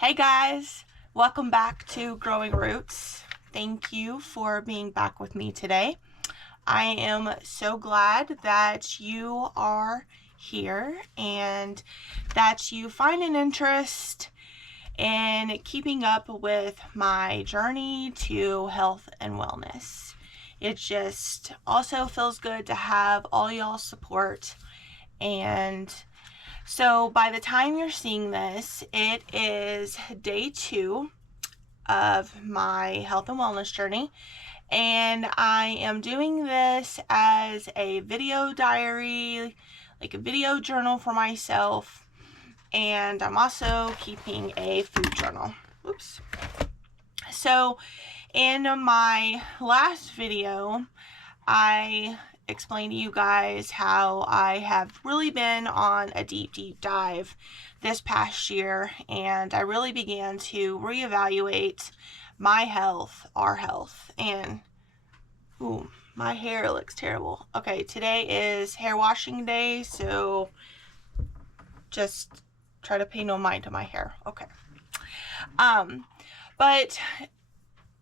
Hey guys, welcome back to Growing Roots. Thank you for being back with me today. I am so glad that you are here and that you find an interest in keeping up with my journey to health and wellness. It just also feels good to have all y'all's support. And so by the time you're seeing this, it is day 2 of my health and wellness journey. And I am doing this as a video diary, like a video journal for myself. And I'm also keeping a food journal. Oops. So in my last video, I explained to you guys how I have really been on a deep dive this past year, and I really began to reevaluate my health, our health, and ooh, my hair looks terrible. Okay, today is hair washing day, so just try to pay no mind to my hair. Okay. But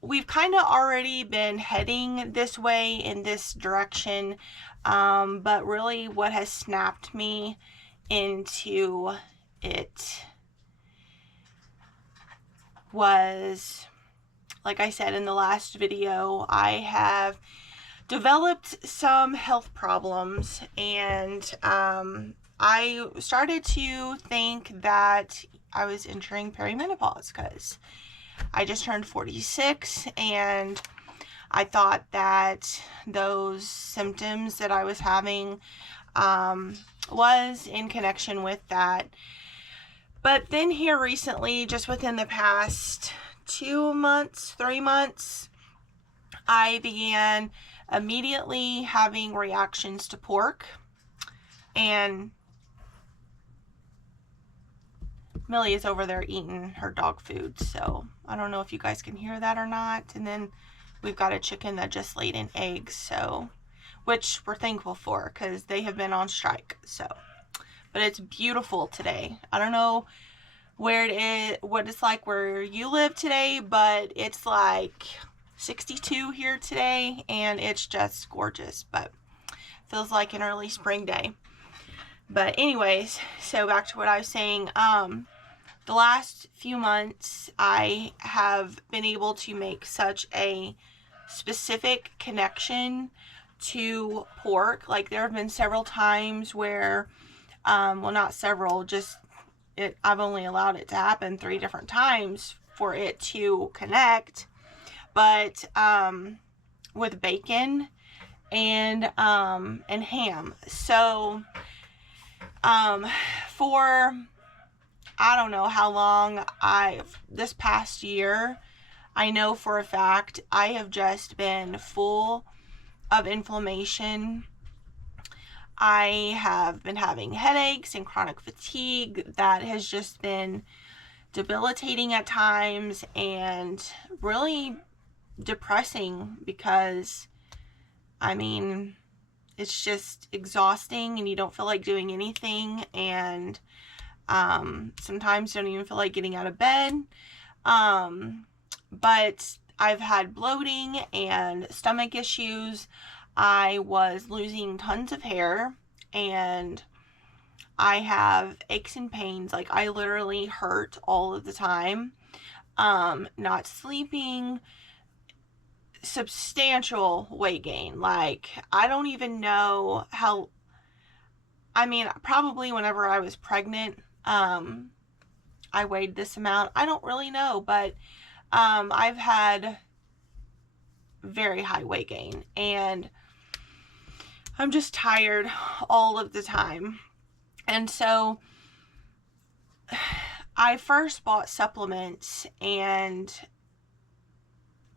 we've kind of already been heading this way in this direction, but really what has snapped me into it was, like I said in the last video, I have developed some health problems, and I started to think that I was entering perimenopause because I just turned 46, and I thought that those symptoms that I was having was in connection with that. But then here recently, just within the past 3 months, I began immediately having reactions to pork. And Millie is over there eating her dog food, so I don't know if you guys can hear that or not. And then we've got a chicken that just laid an egg, so, which we're thankful for because they have been on strike. So, but it's beautiful today. I don't know where it is, what it's like where you live today, but it's like 62 here today, and it's just gorgeous. But feels like an early spring day. But anyways, so back to what I was saying. The last few months, I have been able to make such a specific connection to pork. Like, there have been several times where, well, not several, just I've only allowed it to happen 3 different times for it to connect. But with bacon and ham. So for I don't know how long this past year, I know for a fact I have just been full of inflammation. I have been having headaches and chronic fatigue that has just been debilitating at times and really depressing because, I mean, it's just exhausting and you don't feel like doing anything, and sometimes don't even feel like getting out of bed. But I've had bloating and stomach issues. I was losing tons of hair, and I have aches and pains. Like, I literally hurt all of the time. Not sleeping, substantial weight gain. Like, I don't even know how, I mean, probably whenever I was pregnant, I weighed this amount. I don't really know, but I've had very high weight gain, and I'm just tired all of the time. And so I first bought supplements, and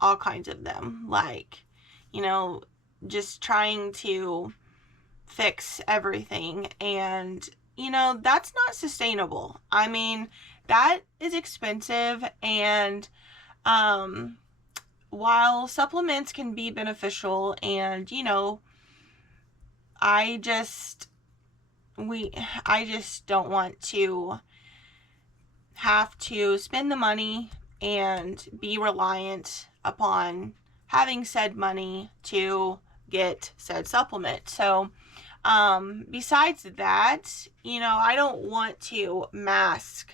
all kinds of them, like, just trying to fix everything, and that's not sustainable. I mean, that is expensive, and while supplements can be beneficial, and I just don't want to have to spend the money and be reliant upon having said money to get said supplement. So besides that, I don't want to mask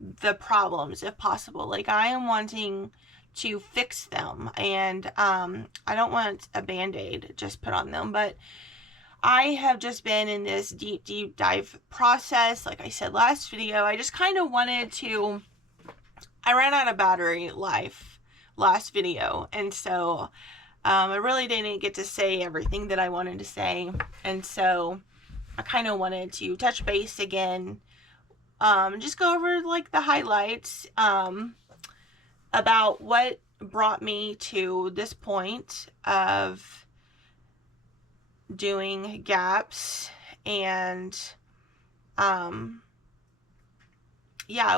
the problems if possible. Like, I am wanting to fix them, and I don't want a band-aid just put on them. But I have just been in this deep dive process. Like I said last video, I just kind of wanted to, I ran out of battery life last video, and so I really didn't get to say everything that I wanted to say, and so I kind of wanted to touch base again, just go over like the highlights about what brought me to this point of doing gaps, and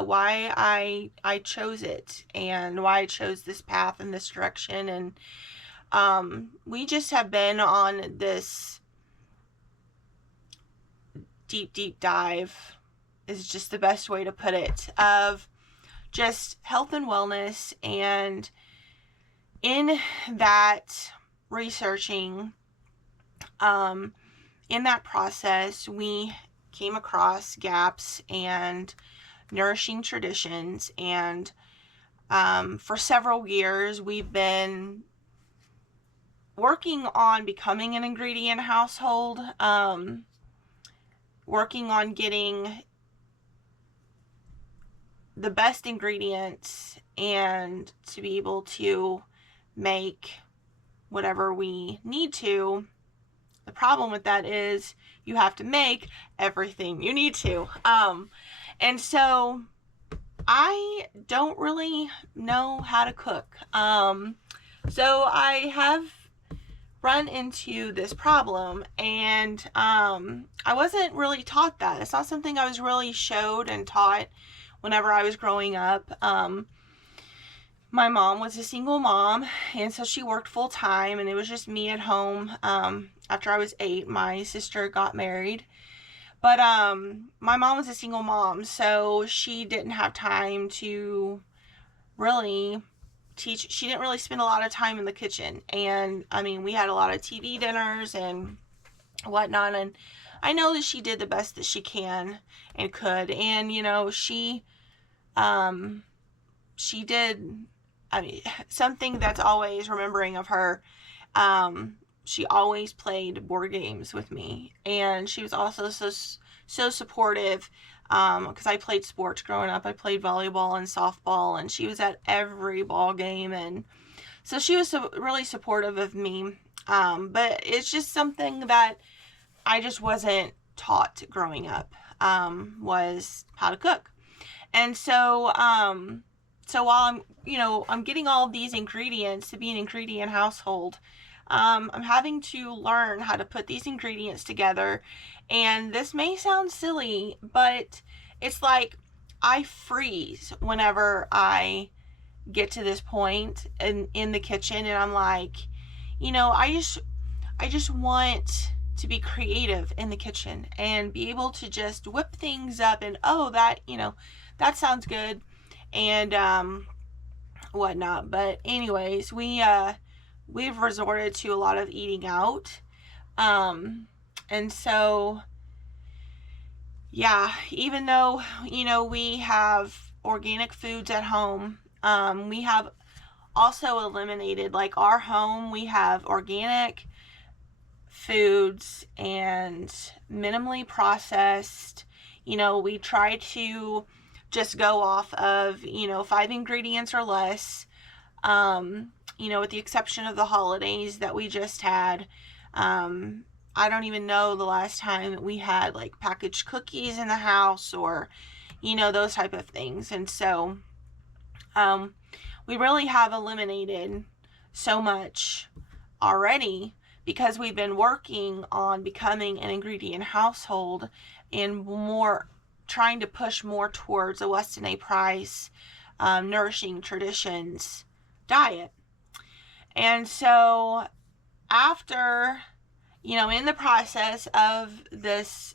why I chose it, and why I chose this path and this direction. And we just have been on this deep dive, is just the best way to put it, of just health and wellness. And in that researching, in that process, we came across gaps and Nourishing Traditions, and for several years we've been working on becoming an ingredient household, working on getting the best ingredients and to be able to make whatever we need to. The problem with that is you have to make everything you need to. And so I don't really know how to cook. So I have run into this problem, and I wasn't really taught that. It's not something I was really showed and taught whenever I was growing up. My mom was a single mom, and so she worked full time, and it was just me at home. After I was 8, my sister got married. But my mom was a single mom, so she didn't have time to really teach. She didn't really spend a lot of time in the kitchen. And I mean, we had a lot of TV dinners and whatnot, and I know that she did the best that she can and could. And she did, I mean, something that's always remembering of her, she always played board games with me, and she was also so supportive, because I played sports growing up. I played volleyball and softball, and she was at every ball game, and so she was really supportive of me. But it's just something that I just wasn't taught growing up, was how to cook. And so while I'm getting all of these ingredients to be an ingredient household, I'm having to learn how to put these ingredients together. And this may sound silly, but it's like I freeze whenever I get to this point in the kitchen, and I'm like, I just want to be creative in the kitchen and be able to just whip things up, and that sounds good, and whatnot. But anyways, we've resorted to a lot of eating out, and so even though we have organic foods at home, we have also eliminated, like, our home, we have organic foods and minimally processed. We try to just go off of 5 ingredients or less, with the exception of the holidays that we just had. I don't even know the last time that we had like packaged cookies in the house, or those type of things. And so we really have eliminated so much already, because we've been working on becoming an ingredient household and more trying to push more towards a Weston A. Price, Nourishing Traditions diet. And so after, in the process of this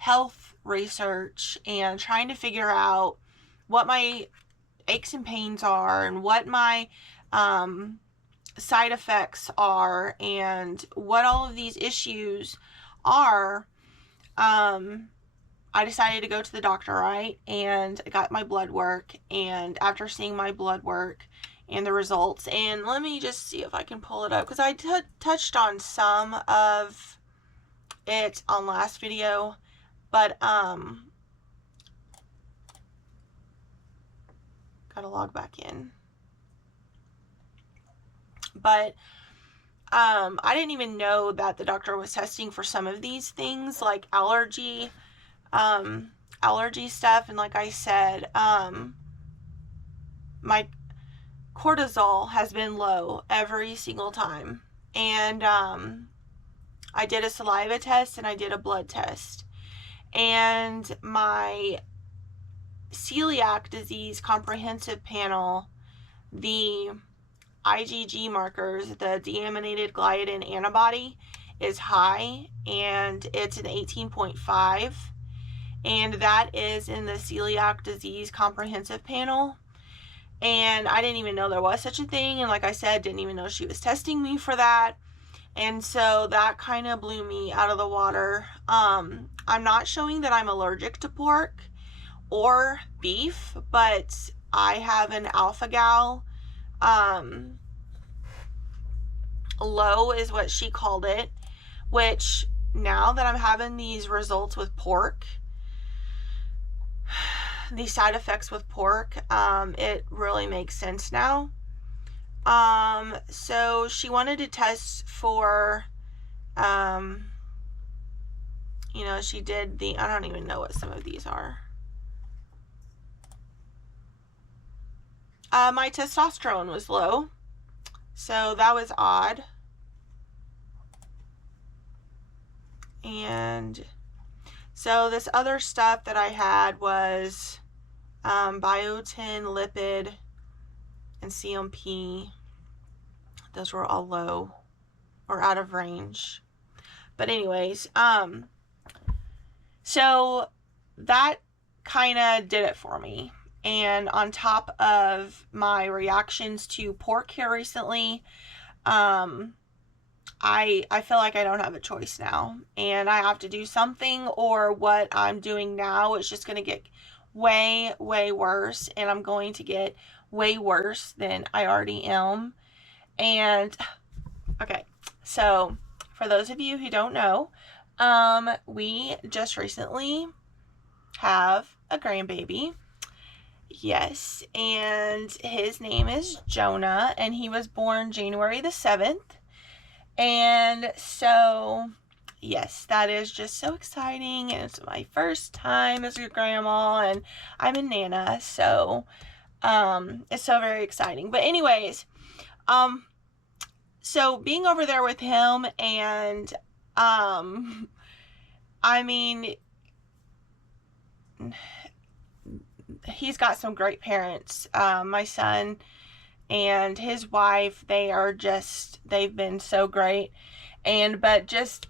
health research and trying to figure out what my aches and pains are and what my side effects are and what all of these issues are, I decided to go to the doctor, right? And I got my blood work. And after seeing my blood work and the results, and let me just see if I can pull it up, because I touched on some of it on last video, but gotta log back in. But I didn't even know that the doctor was testing for some of these things, like allergy stuff. And like I said, my cortisol has been low every single time. And I did a saliva test and I did a blood test. And my celiac disease comprehensive panel, the IgG markers, the deaminated gliadin antibody, is high, and it's an 18.5, and that is in the celiac disease comprehensive panel. And I didn't even know there was such a thing, and like I said, didn't even know she was testing me for that. And so that kind of blew me out of the water. I'm not showing that I'm allergic to pork or beef, but I have an alpha-gal low is what she called it, which now that I'm having these results with pork, these side effects with pork, it really makes sense now. So she wanted to test for, you know, she did the, I don't even know what some of these are. My testosterone was low, so that was odd. And so this other stuff that I had was biotin, lipid, and CMP. Those were all low or out of range. But anyways, so that kind of did it for me. And on top of my reactions to pork here recently, I feel like I don't have a choice now, and I have to do something, or what I'm doing now is just going to get way, way worse, and I'm going to get way worse than I already am. And okay, so for those of you who don't know, we just recently have a grandbaby. Yes, and his name is Jonah, and he was born January the 7th. And so, yes, that is just so exciting, and it's my first time as a grandma, and I'm a nana, so it's so very exciting. But anyways, so being over there with him, and I mean, he's got some great parents. My son and his wife, they've been so great. But just,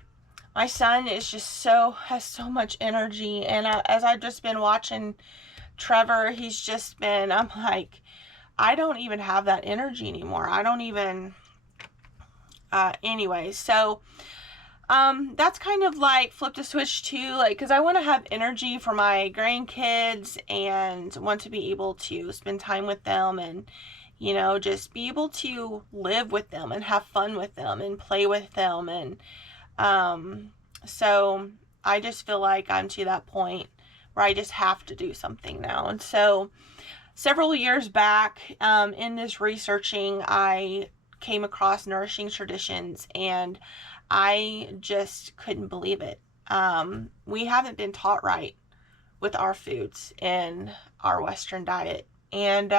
my son is just has so much energy. And as I've just been watching Trevor, he's just been, I'm like, I don't even have that energy anymore. I don't even, anyway, so that's kind of like flipped a switch too, like, because I want to have energy for my grandkids and want to be able to spend time with them, and you know, just be able to live with them and have fun with them and play with them. And so I just feel like I'm to that point where I just have to do something now. And so several years back, in this researching, I came across Nourishing Traditions, and I just couldn't believe it. We haven't been taught right with our foods in our Western diet. And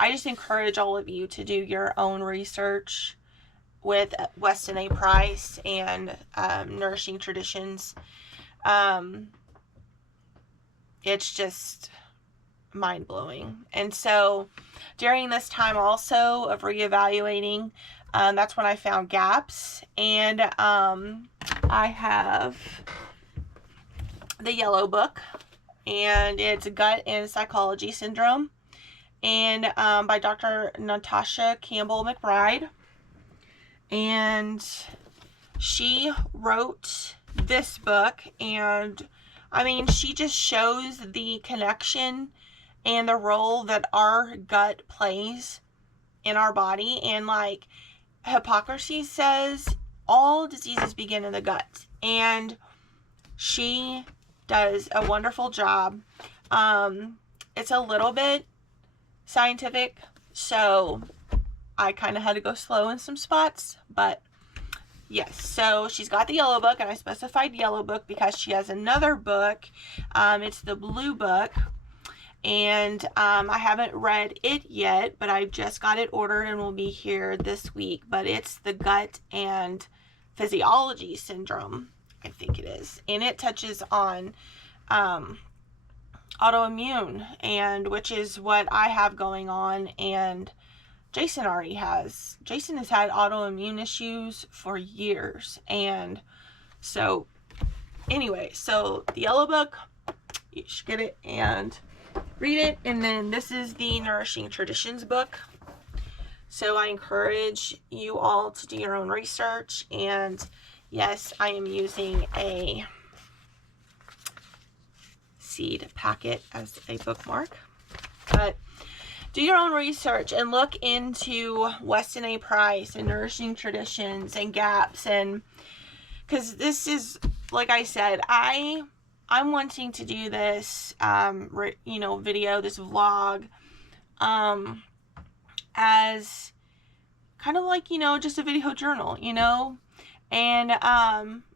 I just encourage all of you to do your own research with Weston A. Price and Nourishing Traditions. It's just mind-blowing. And so during this time also of reevaluating, that's when I found gaps. And I have the yellow book, and it's Gut and Psychology Syndrome, and by Dr. Natasha Campbell McBride. And she wrote this book, and I mean, she just shows the connection and the role that our gut plays in our body. And like Hippocrates says, all diseases begin in the gut, and she does a wonderful job. It's a little bit scientific, so I kind of had to go slow in some spots, but yes. So she's got the yellow book, and I specified yellow book because she has another book. It's the blue book, and I haven't read it yet, but I just got it ordered and will be here this week. But it's the Gut and Physiology Syndrome, I think it is, and it touches on autoimmune, and which is what I have going on, and Jason already has. Jason has had autoimmune issues for years, and so anyway, so the yellow book, you should get it and read it. And then this is the Nourishing Traditions book, so I encourage you all to do your own research. And yes, I am using a seed packet as a bookmark, but do your own research and look into Weston A. Price and Nourishing Traditions and GAPS, and because this is, like I said, I'm wanting to do this video, this vlog, as kind of like, just a video journal, and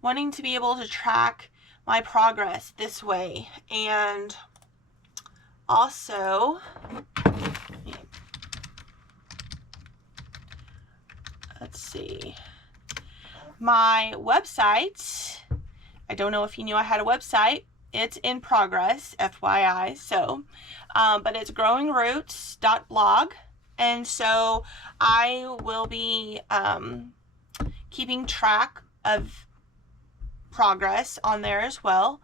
wanting to be able to track my progress this way. And also, let's see, my website, I don't know if you knew I had a website. It's in progress, FYI. So, but it's growingroots.blog. And so I will be keeping track of progress on there as well.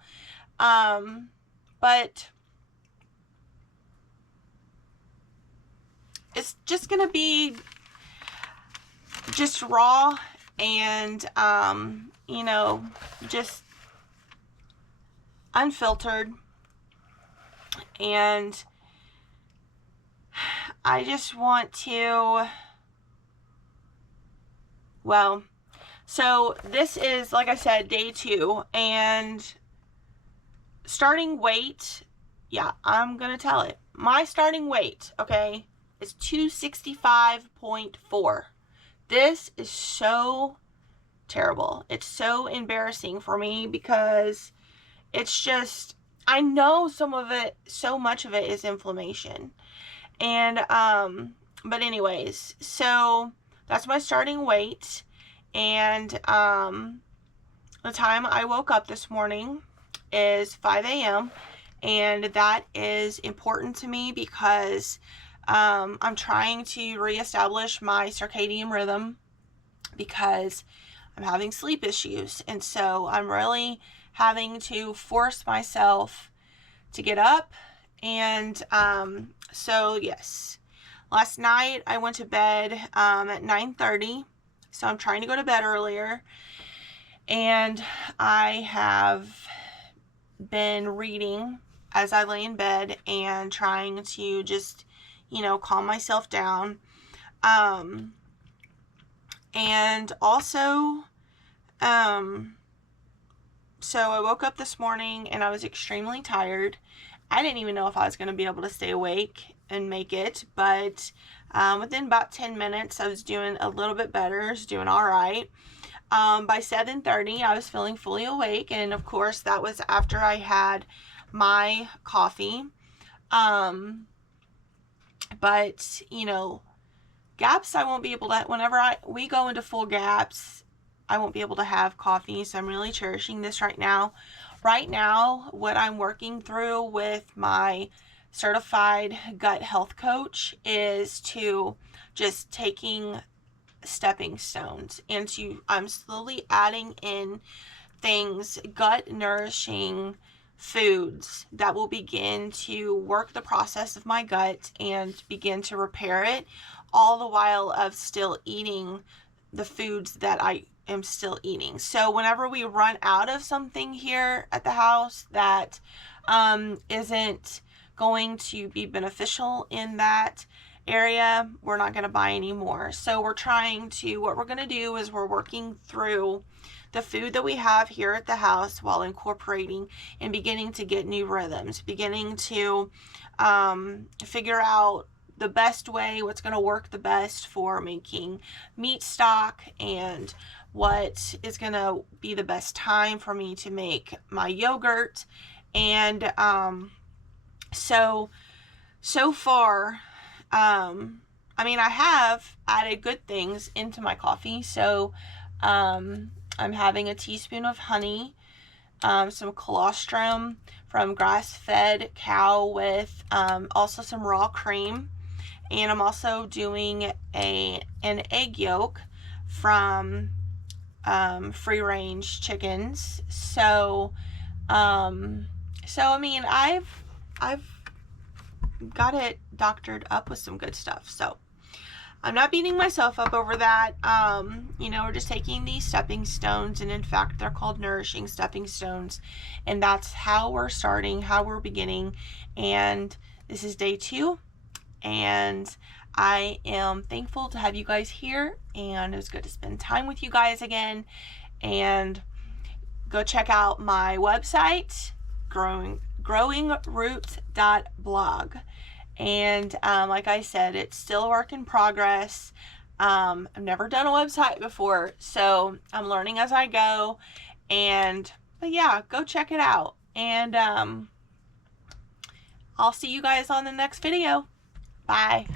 But it's just going to be just raw and, just unfiltered. And I just want to, so this is, like I said, day 2, and starting weight, I'm going to tell it. My starting weight, okay, is 265.4. This is so terrible. It's so embarrassing for me because it's just, I know so much of it is inflammation. And, but anyways, so that's my starting weight. And, the time I woke up this morning is 5 a.m. And that is important to me because, I'm trying to reestablish my circadian rhythm because I'm having sleep issues. And so I'm really having to force myself to get up. And so yes, last night I went to bed at 9:30, so I'm trying to go to bed earlier. And I have been reading as I lay in bed and trying to just, calm myself down. And also, so I woke up this morning and I was extremely tired. I didn't even know if I was going to be able to stay awake and make it, but within about 10 minutes, I was doing a little bit better. I was doing all right. By 7:30, I was feeling fully awake, and of course, that was after I had my coffee. But, gaps, I won't be able to, whenever we go into full gaps, I won't be able to have coffee, so I'm really cherishing this right now. Right now, what I'm working through with my certified gut health coach is to just taking stepping stones, and I'm slowly adding in things, gut nourishing foods that will begin to work the process of my gut and begin to repair it, all the while of still eating the foods that I am still eating. So whenever we run out of something here at the house that isn't going to be beneficial in that area, we're not going to buy any more. So what we're going to do is we're working through the food that we have here at the house while incorporating and beginning to get new rhythms, beginning to figure out the best way, what's going to work the best for making meat stock, and what is going to be the best time for me to make my yogurt. And so far, I mean, I have added good things into my coffee. So I'm having a teaspoon of honey, some colostrum from grass-fed cow with also some raw cream. And I'm also doing an egg yolk from free-range chickens. So I mean, I've got it doctored up with some good stuff. So I'm not beating myself up over that. We're just taking these stepping stones, and in fact, they're called nourishing stepping stones. And that's how we're starting, how we're beginning. And this is day 2. And I am thankful to have you guys here, and it was good to spend time with you guys again. And go check out my website, growingroots.blog. And like I said, it's still a work in progress. I've never done a website before, so I'm learning as I go. But yeah, go check it out. And I'll see you guys on the next video. Bye.